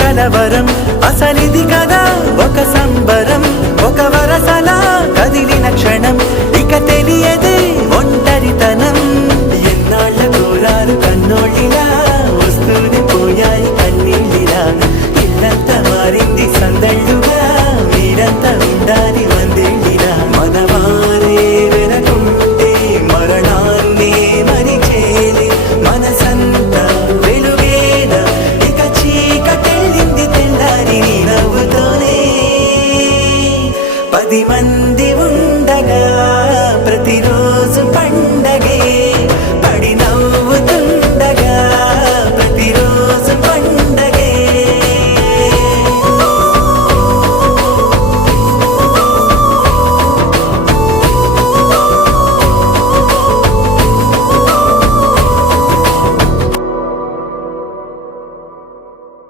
కలవరం అసలిది కదా ఒక సంబరం ఒక వరసలా కదిలిన క్షణం ఇక తెలియదే ఒంటరితనం ఎన్నాళ్ళ కోరాలు కన్నోళ్ళిలా వస్తూనే పోయాయి కన్నీళ్ళిలా ఇల్లంతా మారింది సందళ్ళుగా మీరంతా ఉండాలి వందేళ్ళిలా మనవారే వెనకుంటే మరణాన్నే మరిచేలే మనసంతా వెలుగేల ఇక చీకటెళ్ళింది తెల్లారి నవ్వుతోనే 10 మంది